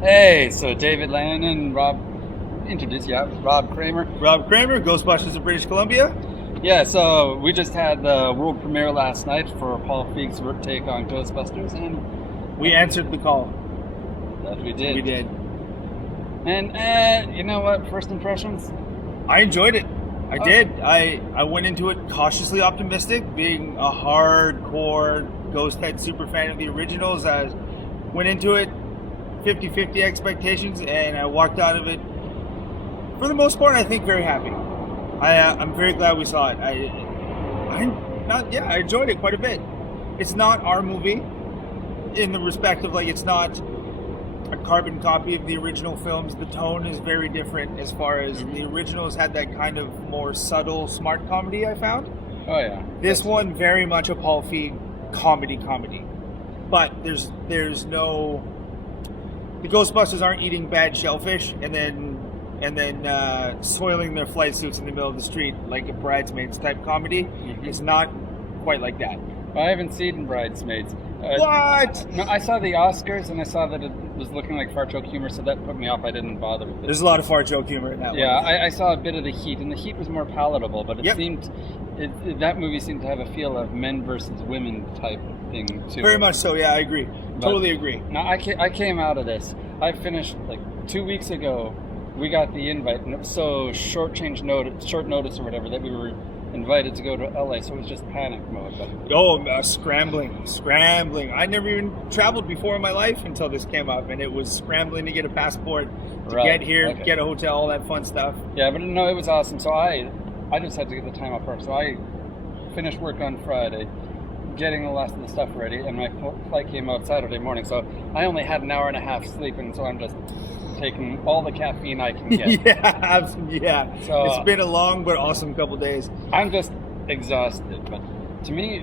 Hey, so David Land and Rob introduced you. Rob Kramer. Rob Kramer, Ghostbusters of British Columbia. Yeah, so we just had the world premiere last night for Paul Feig's take on Ghostbusters, and we answered the call. That we did. We did. And you know what? First impressions? I enjoyed it. I did. I went into it cautiously optimistic, being a hardcore Ghosthead super fan of the originals. I went into it 50-50 expectations, and I walked out of it, for the most part, I think, very happy. I'm very glad we saw it. I enjoyed it quite a bit. It's not our movie, in the respect of, like, it's not a carbon copy of the original films. The tone is very different, as far as the originals had that kind of more subtle, smart comedy, I found. Oh, yeah. This one, very much a Paul Feig comedy. But there's no... The Ghostbusters aren't eating bad shellfish and then soiling their flight suits in the middle of the street like a Bridesmaids type comedy. Mm-hmm. It's not quite like that. I haven't seen Bridesmaids. What? No, I saw the Oscars and I saw that it was looking like fart joke humor, so that put me off. I didn't bother with it. There's a lot of fart joke humor in that one. Yeah, I saw a bit of the Heat, and the Heat was more palatable, but it seemed that movie seemed to have a feel of men versus women type thing too. Very much so. Yeah, I agree. Totally agree. Now I came out of this. I finished like 2 weeks ago. We got the invite, and it was so short notice or whatever, that we were invited to go to LA, so it was just panic mode. But Scrambling. I never even traveled before in my life until this came up, and it was scrambling to get a passport, to get here, get a hotel, all that fun stuff. Yeah, but no, it was awesome. So I just had to get the time off work. So I finished work on Friday, getting the last of the stuff ready, and my flight came out Saturday morning, so I only had an hour and a half sleep, and so I'm just taking all the caffeine I can get. Yeah. So it's been a long but awesome couple days. I'm just exhausted. But to me,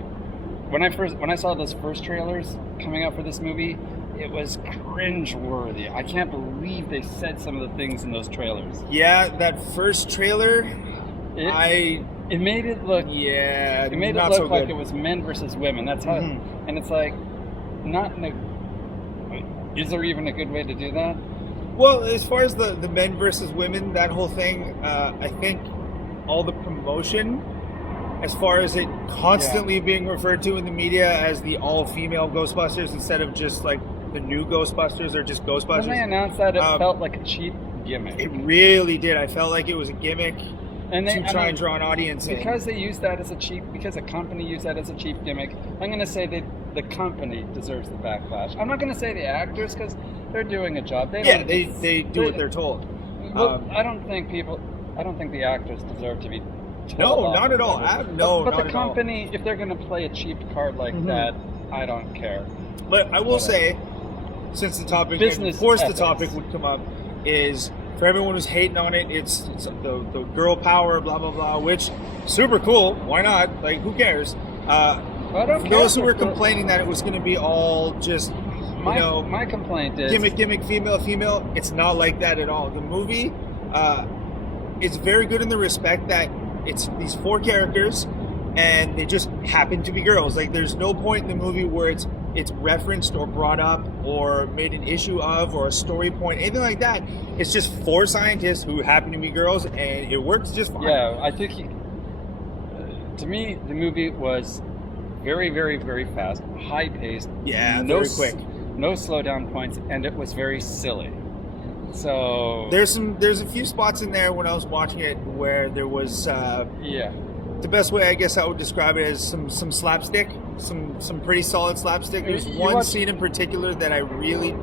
when I saw those first trailers coming out for this movie, it was cringe-worthy. I can't believe they said some of the things in those trailers. Yeah, that first trailer, it made it look. Yeah, it made it look like it was men versus women. That's how, and it's like, is there even a good way to do that? Well, as far as the men versus women, that whole thing, I think all the promotion, as far as it constantly being referred to in the media as the all-female Ghostbusters instead of just like the new Ghostbusters or just Ghostbusters. When they announced that, it felt like a cheap gimmick. It really did. I felt like it was a gimmick to try and draw an audience in. Because they used that as because a company used that as a cheap gimmick, I'm going to say that the company deserves the backlash. I'm not going to say the actors, because they're doing a job. They do what they're told. Well, I don't think the actors deserve to be told. No, not at all. But the company, if they're going to play a cheap card like that, I don't care. But I will say, since the topic, the topic would come up, is for everyone who's hating on it, it's the girl power, blah blah blah, which super cool. Why not? Like, who cares? For those who were complaining that it was going to be all just, my complaint is gimmick, female. It's not like that at all. The movie, it's very good in the respect that it's these four characters, and they just happen to be girls. Like, there's no point in the movie where it's referenced or brought up or made an issue of, or a story point, anything like that. It's just four scientists who happen to be girls, and it works just fine. Yeah, I think to me, the movie was very, very, very fast, high-paced. Yeah, very quick. No slowdown points, and it was very silly. So there's a few spots in there when I was watching it where there was the best way I guess I would describe it is some slapstick, some pretty solid slapstick. There's one scene in particular that I really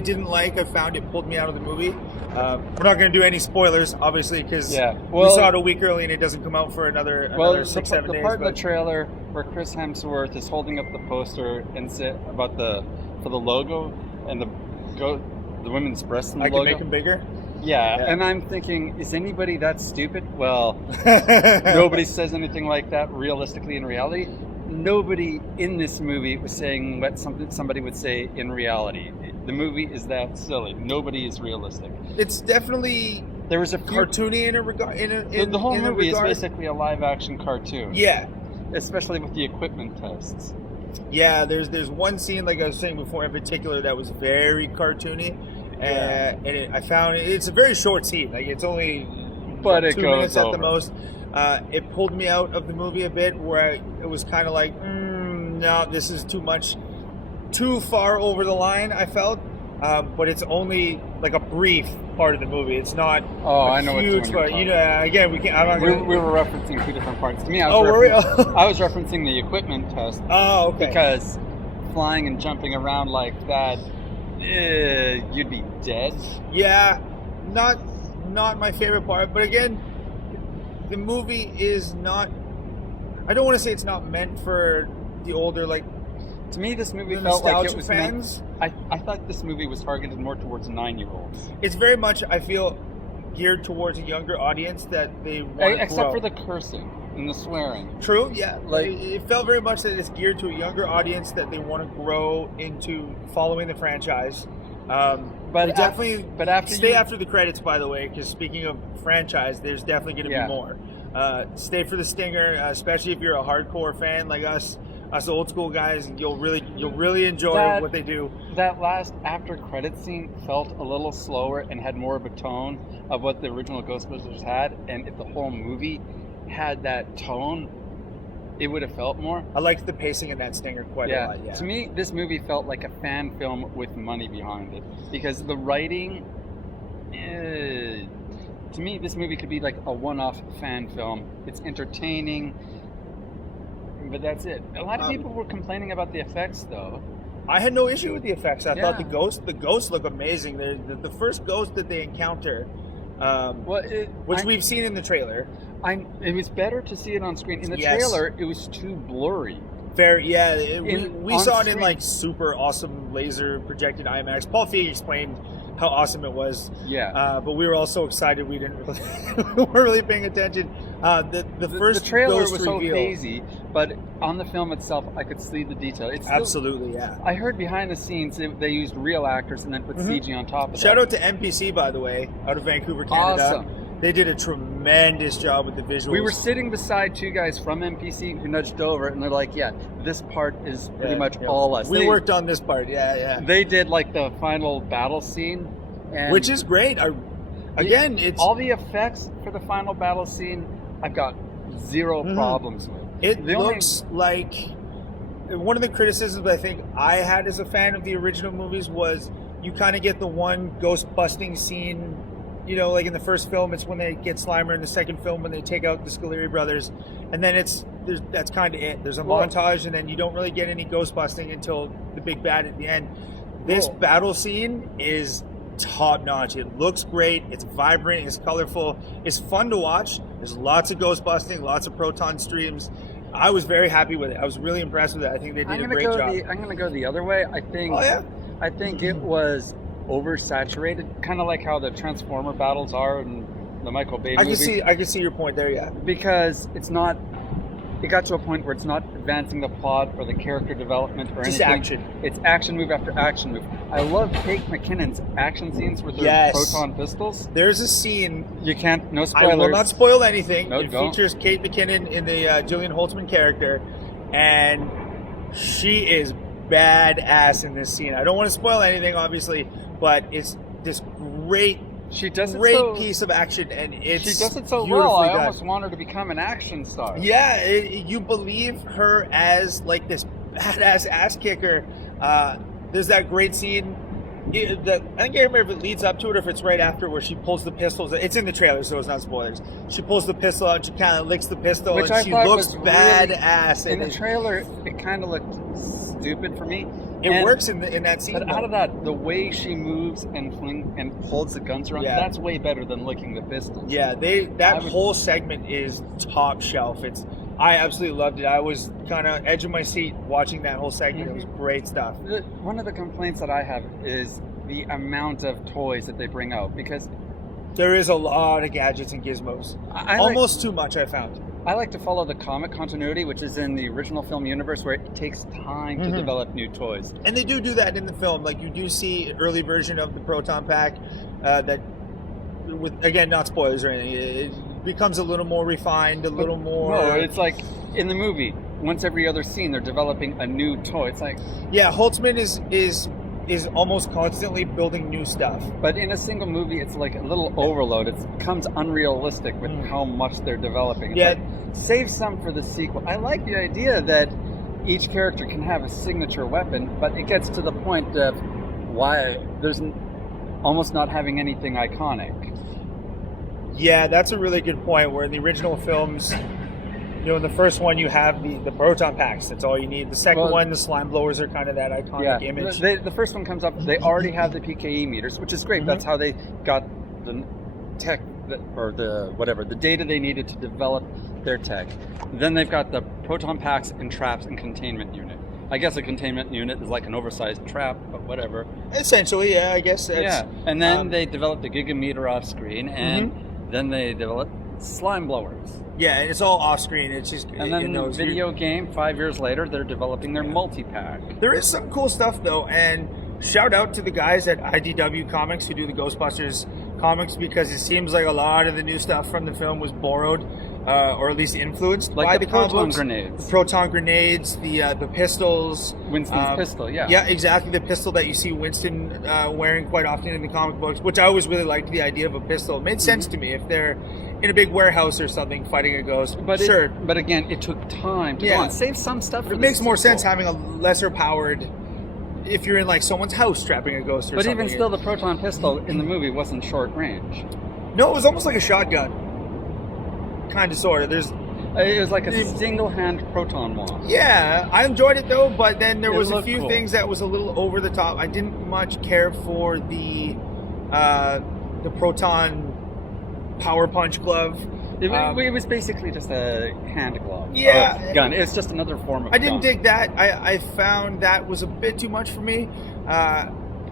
didn't like. I found it pulled me out of the movie. We're not going to do any spoilers, obviously, because we saw it a week early and it doesn't come out for another 6-7 days. The part in the trailer where Chris Hemsworth is holding up the poster and about for the logo and the women's breasts in the logo. I can make them bigger? Yeah, and I'm thinking, is anybody that stupid? Well, nobody says anything like that realistically in reality. Nobody in this movie was saying what somebody would say in reality. The movie is that silly. Nobody is realistic. It's definitely there was a cartoony in a regard. The whole movie is basically a live-action cartoon. Yeah, especially with the equipment tests. Yeah, there's one scene, like I was saying before, in particular that was very cartoony, and I found it's a very short scene. Like it's only but it 2 goes minutes over. at the most. It pulled me out of the movie a bit, where it was kind of like, no, this is too much, too far over the line. I felt, but it's only like a brief part of the movie. It's not. I know huge part. You know, again, we can't. I'm not gonna, we were referencing two different parts. To me, I was referencing the equipment test. Oh, okay. Because flying and jumping around like that, you'd be dead. Yeah, not my favorite part. But again, the movie is not. I don't want to say it's not meant for the older, like. To me, this movie felt like it was fans. I thought this movie was targeted more towards 9-year-olds. It's very much, I feel, geared towards a younger audience that they want except for the cursing and the swearing. True, yeah. Like it felt very much that it's geared to a younger audience that they want to grow into following the franchise. But definitely, after the credits, by the way, because speaking of franchise, there's definitely going to be more. Stay for the stinger, especially if you're a hardcore fan like us old school guys. You'll really enjoy what they do. That last after credits scene felt a little slower and had more of a tone of what the original Ghostbusters had, and if the whole movie had that tone, it would have felt more. I liked the pacing in that stinger quite a lot. Yeah. To me, this movie felt like a fan film with money behind it, because the writing. To me, this movie could be like a one-off fan film. It's entertaining, but that's it. A lot of people were complaining about the effects, though. I had no issue with the effects. I thought the ghosts look amazing. The first ghost that they encounter, which we've seen in the trailer. It was better to see it on screen. In the trailer, it was too blurry. We saw it in like super awesome laser projected IMAX. Paul Feig explained how awesome it was. Yeah. But we were all so excited we didn't really we weren't really paying attention. The trailer ghost was reveal, so hazy, but on the film itself, I could see the detail. It's still, absolutely, yeah. I heard behind the scenes they used real actors and then put CG on top of it. Shout out to NPC, by the way, out of Vancouver, Canada. Awesome. They did a tremendous job with the visuals. We were sitting beside two guys from NPC who nudged over, and they're like, "Yeah, this part is pretty much all us." We worked on this part, yeah. They did like the final battle scene, which is great. It's all the effects for the final battle scene. I've got zero problems with. It looks like one of the criticisms I think I had as a fan of the original movies was you kind of get the one ghost busting scene. You know, like in the first film, it's when they get Slimer. In the second film, when they take out the Scoleri brothers, and then that's kind of it. There's a montage, and then you don't really get any ghost busting until the big bad at the end. This battle scene is top notch. It looks great. It's vibrant. It's colorful. It's fun to watch. There's lots of ghost busting, lots of proton streams. I was very happy with it. I was really impressed with it. I think they did a great job. I'm going to go the other way. I think. Oh yeah. I think it was oversaturated, kind of like how the Transformer battles are in the Michael Bay movie. I can see your point there, yeah. Because it got to a point where it's not advancing the plot or the character development or just anything. Action. It's action move after action move. I love Kate McKinnon's action scenes with her proton pistols. There's a scene. You can't. No spoilers. I will not spoil anything. No, it features Kate McKinnon in the Gillian Holtzman character, and she is badass in this scene. I don't want to spoil anything, obviously, but it's this great piece of action, and she does it so well. I almost want her to become an action star. Yeah, you believe her as like this badass ass kicker. There's that great scene. I think I remember if it leads up to it or if it's right after, where she pulls the pistols. It's in the trailer, so it's not spoilers. She pulls the pistol out, and she kind of licks the pistol, and she looks badass. In the trailer, it kind of looked stupid for me. It works in that scene. But out of that, the way she moves and holds the guns around, that's way better than licking the pistol. Yeah, whole segment is top shelf. I absolutely loved it. I was kind of edge of my seat watching that whole segment. It was great stuff. One of the complaints that I have is the amount of toys that they bring out, because there is a lot of gadgets and gizmos. Almost too much, I found. I like to follow the comic continuity, which is in the original film universe, where it takes time to develop new toys. And they do that in the film. Like, you do see an early version of the Proton Pack that, with, again, not spoilers or anything, it becomes a little more refined, a little more... No, it's like in the movie. once every other scene they're developing a new toy. It's like, yeah, Holtzman is almost constantly building new stuff. But in a single movie, it's like a little overload. It becomes unrealistic with how much they're developing. It's like, save some for the sequel. I like the idea that each character can have a signature weapon, but it gets to the point of why there's almost not having anything iconic. Yeah, that's a really good point, where in the original films, in the first one you have the proton packs. That's all you need. The second one, the slime blowers are kind of that iconic image. The first one comes up, they already have the PKE meters, which is great. That's how they got the tech, or the data they needed to develop their tech. Then they've got the proton packs and traps and containment unit. I guess a containment unit is like an oversized trap, but whatever. Essentially, yeah, I guess that's... Yeah, and then they developed the gigameter off screen, and then they developed slime blowers. Yeah, and it's all off screen. It's just... And then the video game, 5 years later, they're developing their multi-pack. There is some cool stuff, though, and shout out to the guys at IDW Comics who do the Ghostbusters comics, because it seems like a lot of the new stuff from the film was borrowed, or at least influenced by the proton grenades. The proton grenades, the pistols. Winston's pistol, yeah. Yeah, exactly. The pistol that you see Winston wearing quite often in the comic books, which I always really liked the idea of a pistol. It made sense to me if they're in a big warehouse or something fighting a ghost. But sure. But again, it took time to go on. Save some stuff for it makes more sense having a lesser powered... if you're in like someone's house trapping a ghost or something. But even still, the proton pistol in the movie wasn't short range. No, it was almost like a shotgun. Kind of, sort of. It was like a single-hand proton wand. Yeah, I enjoyed it though, but then there was a few things that was a little over the top. I didn't much care for the proton power punch glove. It was basically just a hand glove. Yeah. Gun. It's just another form of I didn't dig that. I found that was a bit too much for me.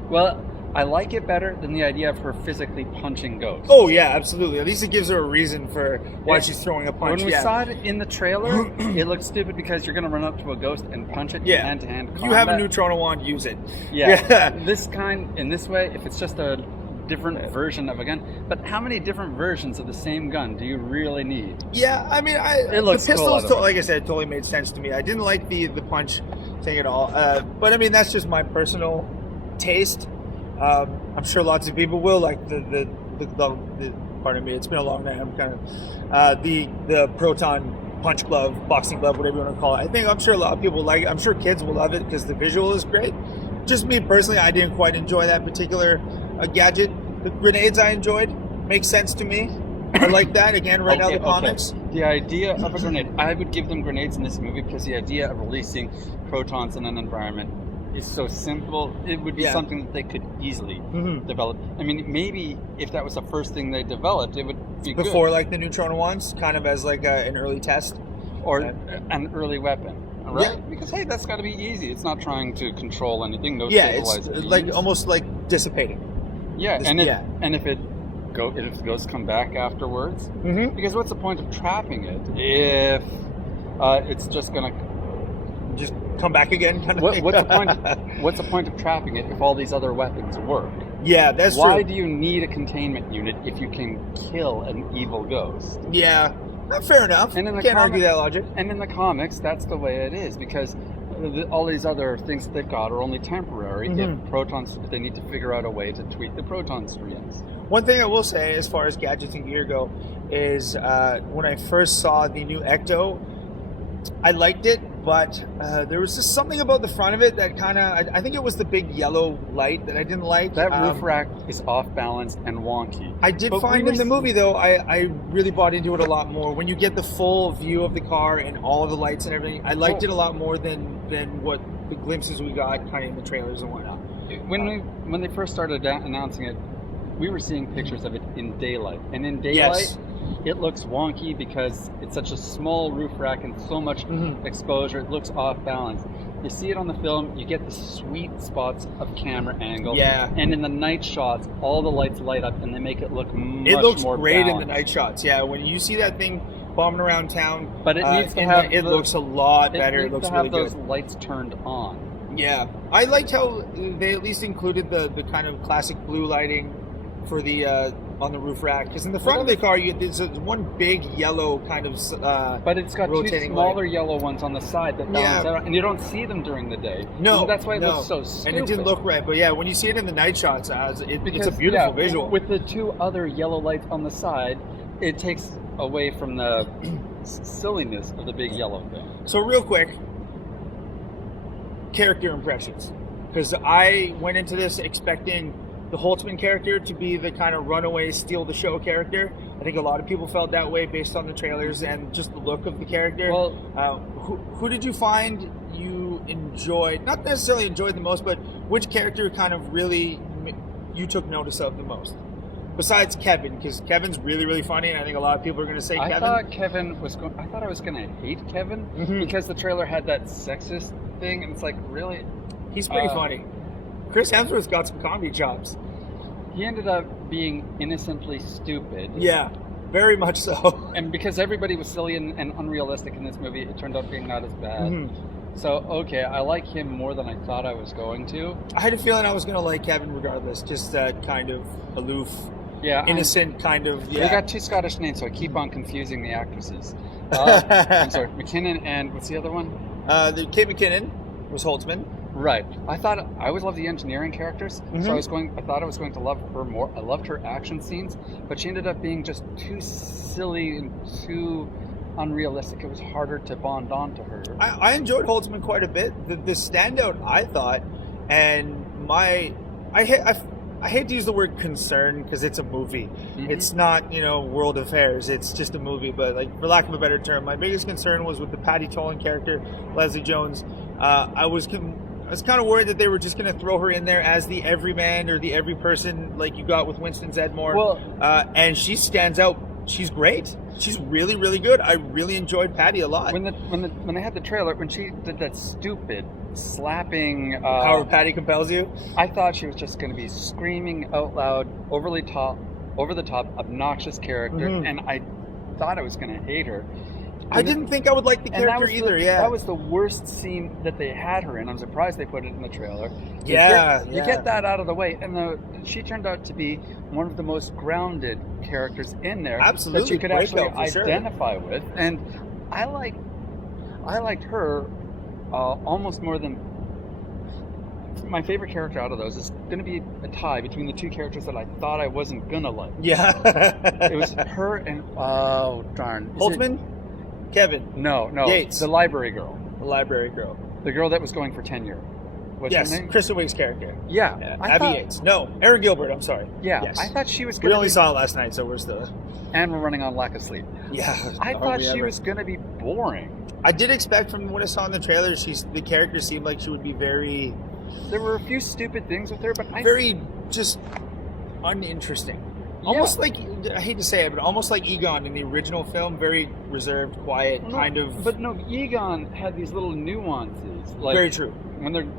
Well, I like it better than the idea of her physically punching ghosts. Oh, yeah, absolutely. At least it gives her a reason for why she's throwing a punch. When we saw it in the trailer, it looked stupid because you're going to run up to a ghost and punch it hand-to-hand combat. You have a neutrino wand, use it. Yeah. In this way, if it's just a different version of a gun, but how many different versions of the same gun do you really need? Yeah, I mean, it looks the pistols, cool, like I said, totally made sense to me. I didn't like the punch thing at all, but I mean, that's just my personal taste. I'm sure lots of people will like the pardon me, it's been a long night. I'm kind of the proton punch glove, boxing glove, whatever you want to call it. I'm sure a lot of people like it. I'm sure kids will love it because the visual is great. Just me personally, I didn't quite enjoy that particular gadget. The grenades I enjoyed. Makes sense to me. I like that. Again, right out of the comics. The idea of a grenade, I would give them grenades in this movie because the idea of releasing protons in an environment is so simple. It would be something that they could easily develop. I mean, maybe if that was the first thing they developed, it would be before good. Like the neutrino wands, kind of as like an early test or an early weapon. Right? Yeah. Because hey, that's got to be easy. It's not trying to control anything. No it's like almost like dissipating. Yeah, and if ghosts come back afterwards, because what's the point of trapping it if it's just gonna just come back again? What's the point? What's the point of trapping it if all these other weapons work? Yeah, that's Why true. do you need a containment unit if you can kill an evil ghost? Yeah. Fair enough. And can't argue that logic. And in the comics, that's the way it is because all these other things that they've got are only temporary. If they need to figure out a way to tweak the proton streams. One thing I will say, as far as gadgets and gear go, is when I first saw the new Ecto, I liked it, but there was just something about the front of it that kind of, I think it was the big yellow light that I didn't like. That roof rack is off balance and wonky. I did find in the movie, though, I really bought into it a lot more. When you get the full view of the car and all of the lights and everything, I liked it a lot more than what the glimpses we got kind of in the trailers and whatnot. When they first started announcing it, we were seeing pictures of it in daylight. And in daylight, it looks wonky because it's such a small roof rack and so much exposure. It looks off balance. You see it on the film, you get the sweet spots of camera angle. Yeah. And in the night shots, all the lights light up and they make it look much more It looks great balanced. in the night shots. Yeah, when you see that thing bombing around town, but it needs to have it looks a lot better. It looks really good. It needs to have those lights turned on. Yeah. I liked how they at least included the kind of classic blue lighting for the on the roof rack. Because in the front of the car, there's one big yellow kind of but it's got two smaller light. Yellow ones on the side that balance out, and you don't see them during the day. No, and that's why it looks so stupid. And it didn't look right. But yeah, when you see it in the night shots, it's a beautiful visual. With the two other yellow lights on the side, it takes away from the silliness of the big yellow thing. So real quick, character impressions. Because I went into this expecting the Holtzman character to be the kind of runaway, steal the show character. I think a lot of people felt that way based on the trailers and just the look of the character. Well, who did you find you enjoyed, not necessarily enjoyed the most, but which character kind of really you took notice of the most? Besides Kevin, because Kevin's really, really funny, and I think a lot of people are going to say Kevin. I thought I was going to hate Kevin because the trailer had that sexist thing, and it's like, really? He's pretty funny. Chris Hemsworth's got some comedy chops. He ended up being innocently stupid. Yeah, very much so. And because everybody was silly and unrealistic in this movie, it turned out being not as bad. So, okay, I like him more than I thought I was going to. I had a feeling I was going to like Kevin regardless, just that kind of aloof, innocent kind of, They got two Scottish names, so I keep on confusing the actresses. I'm sorry, McKinnon and what's the other one? Kate McKinnon was Holtzman. Right. I always loved the engineering characters, so I thought I was going to love her more. I loved her action scenes, but she ended up being just too silly and too unrealistic. It was harder to bond on to her. I enjoyed Holtzman quite a bit. The standout, I thought, and I hate to use the word concern because it's a movie. It's not, world affairs. It's just a movie. But like, for lack of a better term, my biggest concern was with the Patty Tolan character, Leslie Jones. I was kind of worried that they were just going to throw her in there as the everyman or the every person like you got with Winston Zeddemore. Well, and she stands out. She's great. She's really, really good. I really enjoyed Patty a lot. When they had the trailer, when she did that stupid slapping How Patty Compels You, I thought she was just going to be screaming out loud, over the top, obnoxious character, and I thought I was going to hate her. I didn't think I would like the character either. That was the worst scene that they had her in. I'm surprised they put it in the trailer. You get that out of the way, and she turned out to be one of the most grounded characters in there. Absolutely, that you could actually identify with. And I liked her almost more than my favorite character out of those. Is going to be a tie between the two characters that I thought I wasn't gonna like. Yeah, it was her and Holtzman. Kevin. No. Yates. The library girl. The library girl. The girl that was going for tenure. What's her name? Kristen Wiig's character. Yeah. Abby Yates. No, Aaron Gilbert, I'm sorry. Yeah. Yes. I thought she was going to We only saw it last night, so we're still... And we're running on lack of sleep. Yeah. I thought she was going to be boring. I did expect from what I saw in the trailer, the character seemed like she would be very... There were a few stupid things with her, but very just uninteresting. Almost like, I hate to say it, but almost like Egon in the original film, very reserved, quiet, kind of... But no, Egon had these little nuances. Like, very true. When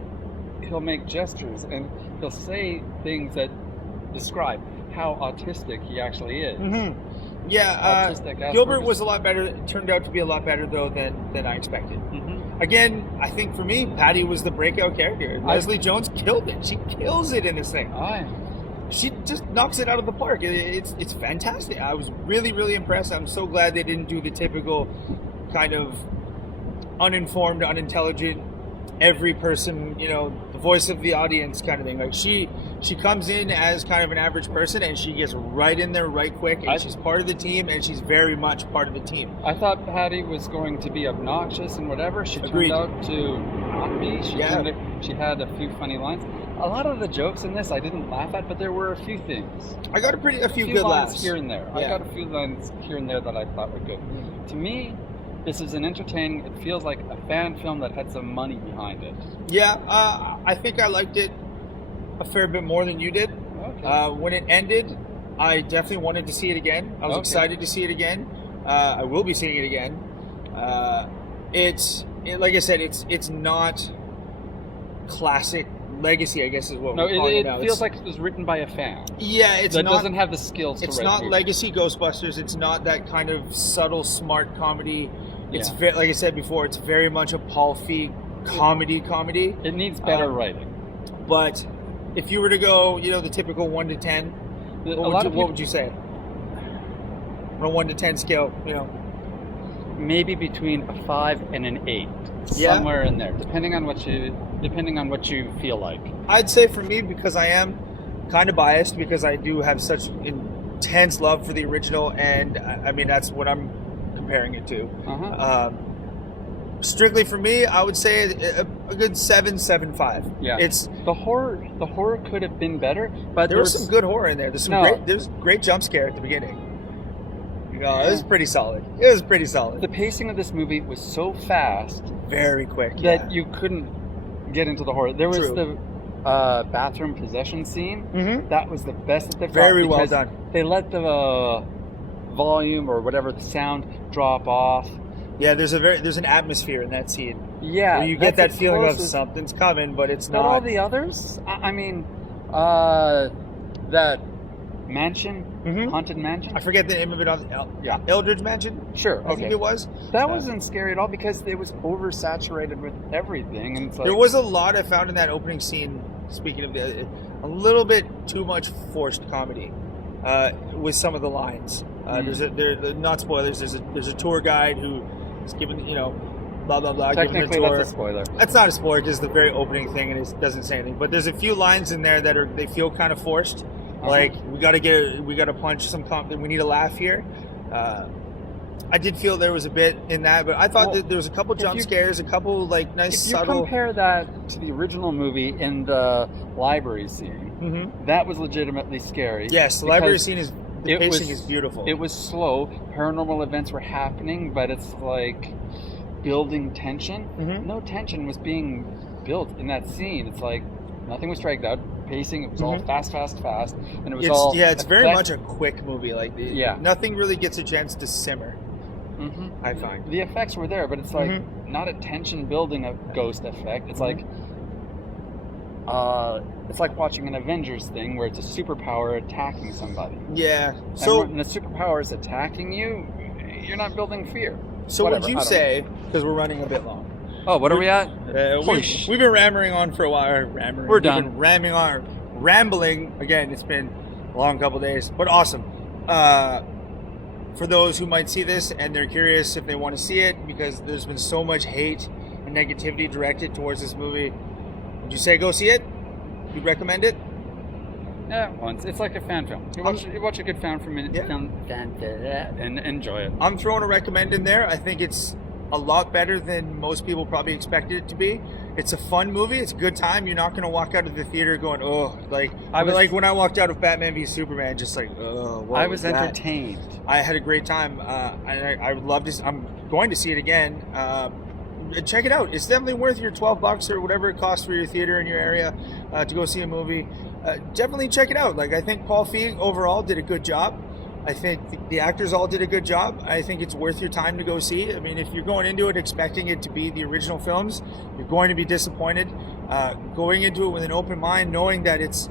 he'll make gestures, and he'll say things that describe how autistic he actually is. Yeah, Gilbert was a lot better. It turned out to be a lot better, though, than I expected. Again, I think for me, Patty was the breakout character. Leslie Jones killed it. She kills it in this thing. She just knocks it out of the park. It's fantastic. I was really, really impressed. I'm so glad they didn't do the typical kind of uninformed, unintelligent, every person, the voice of the audience kind of thing. Like she comes in as kind of an average person, and she gets right in there right quick, and she's part of the team, and she's very much part of the team. I thought Patty was going to be obnoxious and whatever. She turned out to not be. She had a few funny lines. A lot of the jokes in this I didn't laugh at, but there were a few things. I got a few good laughs here and there. I got a few lines here and there that I thought were good. To me, this is an entertaining. It feels like a fan film that had some money behind it. Yeah, I think I liked it a fair bit more than you did. Okay. When it ended, I definitely wanted to see it again. I was excited to see it again. I will be seeing it again. Like I said, it's not classic legacy, I guess is what we're calling it now. It feels like it was written by a fan. Yeah, that doesn't have the skills to write. It's not legacy Ghostbusters. It's not that kind of subtle, smart comedy. It's like I said before, it's very much a Paul Feig comedy. It needs better writing. But if you were to go, the typical 1 to 10, What would you say? On a 1 to 10 scale, maybe between a 5 and an 8, somewhere in there, depending on what you feel like. I'd say for me, because I am kind of biased, because I do have such intense love for the original, and I mean that's what I'm comparing it to. Strictly for me, I would say a good 7.5. Yeah, it's the horror could have been better, but there was some good horror in there. There's a great jump scare at the beginning. It was pretty solid. The pacing of this movie was so fast, very quick, that you couldn't get into the horror. There was the bathroom possession scene. Mm-hmm. That was the best that they've very well done. They let the volume or whatever the sound drop off. Yeah, there's an atmosphere in that scene. Yeah, where you get that feeling of something's coming, but it's not. But all the others, I mean, that mansion, haunted mansion. I forget the name of it. Eldridge Mansion. Sure, I think it was. That wasn't scary at all because it was oversaturated with everything, and it's like, there was a lot I found in that opening scene. Speaking of a little bit too much forced comedy with some of the lines. Not spoilers. There's a tour guide who is giving blah blah blah. Technically, that's a spoiler. That's not a spoiler because it's the very opening thing and it doesn't say anything. But there's a few lines in there that they feel kind of forced. Like we gotta punch some we need a laugh here. I did feel there was a bit in that, but I thought that there was a couple jump scares, a couple nice subtle. If you compare that to the original movie in the library scene, that was legitimately scary. Yes, the library scene is. The pacing is beautiful. It was slow. Paranormal events were happening, but it's like building tension. No tension was being built in that scene. It's like nothing was dragged out. Pacing, it was all fast, and it was all. Yeah, it's very much a quick movie. Nothing really gets a chance to simmer. I find the effects were there, but it's like not a tension building a ghost effect. It's like. It's like watching an Avengers thing where it's a superpower attacking somebody. Yeah. So when the superpower is attacking you, you're not building fear. So whatever, would you say, because we're running a bit long. Oh, what are we at? We've been rambling on for a while. We're done. We've been rambling. Again, it's been a long couple days, but awesome. For those who might see this and they're curious if they want to see it, because there's been so much hate and negativity directed towards this movie, would you say go see it? You'd recommend it? Yeah, once. It's like a fan film. You watch a good fan film and enjoy it. I'm throwing a recommend in there. I think it's a lot better than most people probably expected it to be. It's a fun movie. It's a good time. You're not going to walk out of the theater going, like when I walked out of Batman v Superman, just like, I was entertained. I had a great time. I would love to. I'm going to see it again. Check it out. It's definitely worth your $12 or whatever it costs for your theater in your area to go see a movie. Definitely check it out. I think Paul Feig overall did a good job. I think the actors all did a good job. I think it's worth your time to go see. I mean, if you're going into it expecting it to be the original films, you're going to be disappointed. Going into it with an open mind, knowing that it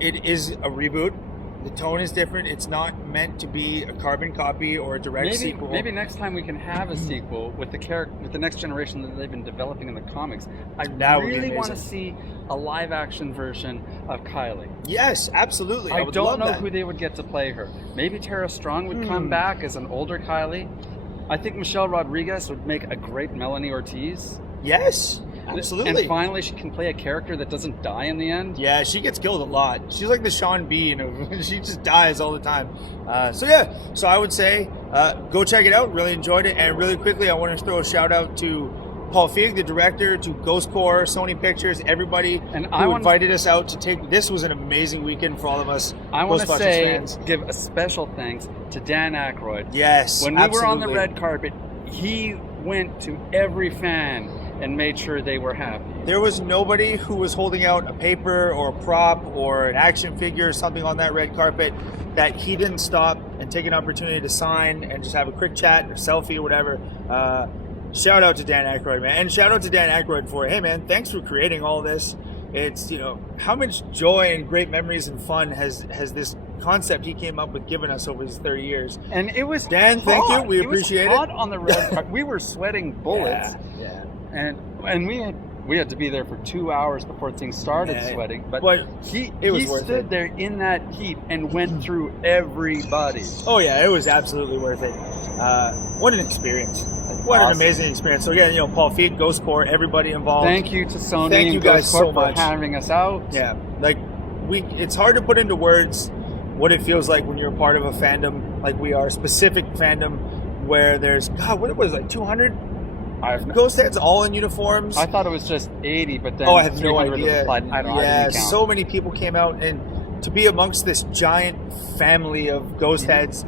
is a reboot. The tone is different. It's not meant to be a carbon copy or a direct sequel. Maybe next time we can have a sequel with the next generation that they've been developing in the comics. I really want to see a live action version of Kylie. Yes, absolutely. I don't know who they would get to play her. Maybe Tara Strong would come back as an older Kylie. I think Michelle Rodriguez would make a great Melanie Ortiz. Yes. Absolutely. And finally, she can play a character that doesn't die in the end. Yeah, she gets killed a lot. She's like the Sean Bean. She just dies all the time. So I would say go check it out. Really enjoyed it. And really quickly, I want to throw a shout out to Paul Feig, the director, to Ghost Corps, Sony Pictures, everybody who invited us out to take. This was an amazing weekend for all of us. I want to give a special thanks to Dan Aykroyd. Yes, when we were on the red carpet, he went to every fan and made sure they were happy. There was nobody who was holding out a paper or a prop or an action figure or something on that red carpet that he didn't stop and take an opportunity to sign and just have a quick chat or selfie or whatever. Shout out to Dan Aykroyd, man. And shout out to Dan Aykroyd for, hey man, thanks for creating all this. It's, how much joy and great memories and fun has this concept he came up with given us over his 30 years. And it was Dan, hot. Thank you. We appreciate it. Hot on the red carpet. We were sweating bullets. Yeah. And we had we had to be there for 2 hours before things started sweating. But he stood there in that heat and went through everybody. Oh yeah, it was absolutely worth it. What an experience! What an amazing experience. So again, Paul Feig, Ghost Corps, everybody involved. Thank you to Sony Thank you and guys Ghost Corps so much for having us out. Yeah, it's hard to put into words what it feels like when you're a part of a fandom like we are, a specific fandom where there's, God, what was it, like 200 ghost heads all in uniforms? I thought it was just 80, but then I have no idea. Applied. I don't know. Yeah, so many people came out, and to be amongst this giant family of ghost heads,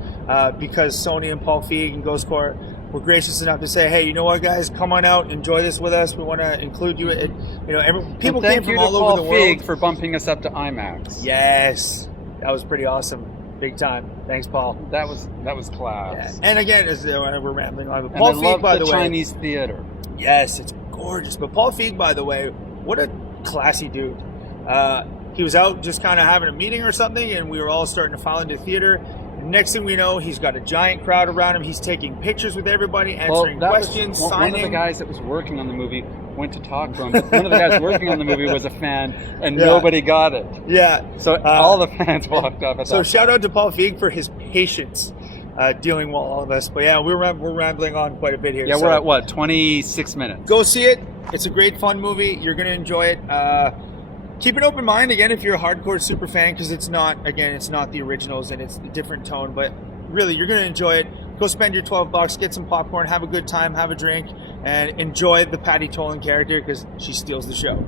because Sony and Paul Feig and Ghost Corps were gracious enough to say, hey, you know what, guys, come on out, enjoy this with us. We want to include you. People came from all over the world. Thank you to Paul Feig for bumping us up to IMAX. Yes, that was pretty awesome. Big time. Thanks, Paul. That was class. Yeah. And again, as we're rambling on, but and Paul I Feig, love by the the way, Chinese theater. Yes, it's gorgeous. But Paul Feig, by the way, what a classy dude. He was out just kind of having a meeting or something, and we were all starting to file into theater. And next thing we know, he's got a giant crowd around him. He's taking pictures with everybody, answering questions, signing. One of the guys that was working on the movie went to talk to him, but one of the guys working on the movie was a fan, and nobody got it. Yeah. So all the fans walked up. So shout out to Paul Feig for his patience dealing with all of us. But yeah, we're rambling on quite a bit here. Yeah, we're at what, 26 minutes? Go see it. It's a great, fun movie. You're going to enjoy it. Keep an open mind, again, if you're a hardcore super fan, because it's not the originals, and it's a different tone. But really, you're going to enjoy it. Go spend your $12, get some popcorn, have a good time, have a drink, and enjoy the Patty Tolan character, because she steals the show.